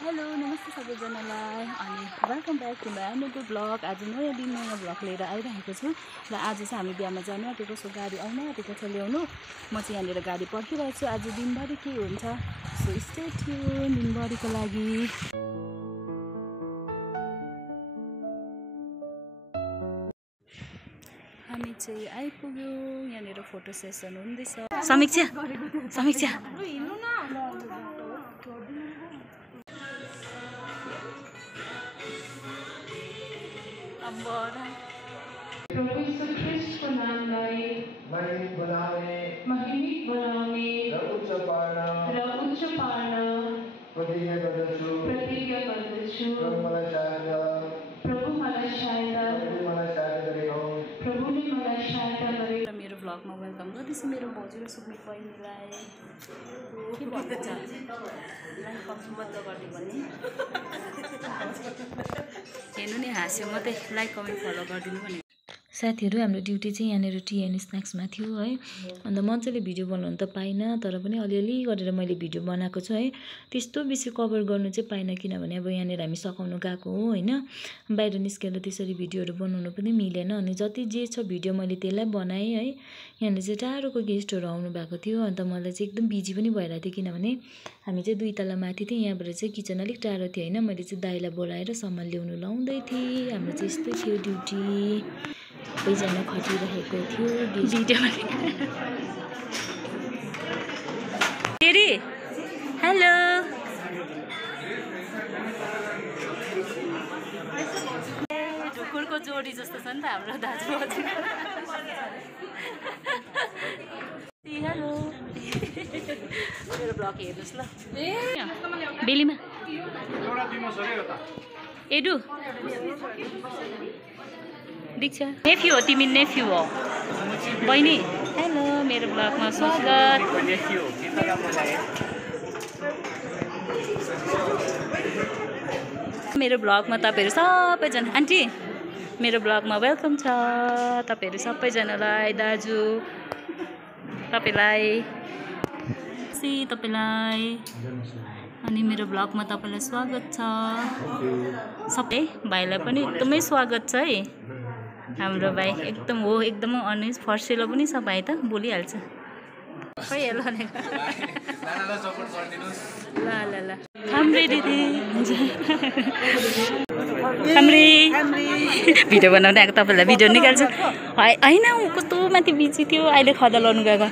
Hello नमस्ते सबैजनालाई अनि welcome back to my another blog. आज नयाँ दिन नयाँ ब्लग लिएर आइरहेको छु र आज चाहिँ हामी बिहामा जानु आँटेको छु। गाडी आउनु आँटेको छ ल्याउनु। म चाहिँ यहाँनिर गाडी पर्खिरहेको छु। आज दिनभरि के हुन्छ सो स्टे ट्युन दिनभरिको लागि। हामी चाहिँ आइपुग्यौँ। यहाँनिर फोटो सेसन हुँदैछ। समीक्षा समीक्षा प्रभु यीशु ख्रिस्ट को नामलाई महिमित बनाउने र उच्च पार्न प्रतिज्ञा गर्दछु। प्रभुले मलाई सहायता गरे। मेरो ब्लगमा वेलकम गर्दैछु मेरो भाउजू र सुक्ने बहिनीलाई। के भन्नुहुन्छ लाइक कमेन्ट गर्ने भने हेर्नु नि हाँस्यो मात्रै लाइक कमेन्ट फलो गरिदिनु भने। साथीहरू हाम्रो ड्युटी चाहिँ यहाँनिर टी एन्ड स्न्याक्समा थियो है। अन्त मजाले भिडियो बनाउनु त पाइनँ, तर पनि अलिअलि गरेर मैले भिडियो बनाएको छु है। त्यस्तो बेसी कभर गर्नु चाहिँ पाइनँ किनभने अब यहाँनिर हामी सघाउनु गएको हो होइन। बाहिर निस्केर त्यसरी भिडियोहरू बनाउनु पनि मिलेन। अनि जति जे छ भिडियो मैले त्यसलाई बनाएँ है। यहाँनिर चाहिँ टाढोको गेस्टहरू आउनु भएको थियो। अन्त मलाई चाहिँ एकदम बिजी पनि भइरहेको थियो किनभने हामी चाहिँ 2 तला माथि थियौँ। यहाँबाट चाहिँ किचन अलिक टाढो थियो होइन। मैले चाहिँ दाइलाई बोलाएर सामान ल्याउनु लाउँदै थिएँ। हाम्रो चाहिँ यस्तै थियो ड्युटी। सबैजना खटिरहेको थियो भिडियोमा। हेलो ढुकुरको जोडी जस्तो छ नि त हाम्रो दाजुभाउजू। हेलो मेरो ब्लग हेर्नुहोस् ल बेलीमा। एडु दीक्षा नेफ्यू हो, तिमी नेफ्यू हो बहिनी। हेलो मेरो ब्लगमा स्वागत। मेरो ब्लगमा तपाईँहरू सबैजना आन्टी मेरो ब्लगमा वेलकम छ तपाईँहरू सबैजनालाई। दाजु तपाईँलाई अनि मेरो ब्लगमा तपाईँलाई स्वागत छ। सबै भाइलाई पनि एकदमै स्वागत छ है। हाम्रो भाइ एकदम हो एकदमै अनिस फर्सेलो पनि छ भाइ त बोलिहाल्छ। खै हेलो ल ल ल हाम्रै दिदी हाम्रै भिडियो बनाउँदै आएको तपाईँलाई भिडियो निकाल्छु होइन। कस्तो माथि बिजी थियो अहिले खदा लाउनु गएको।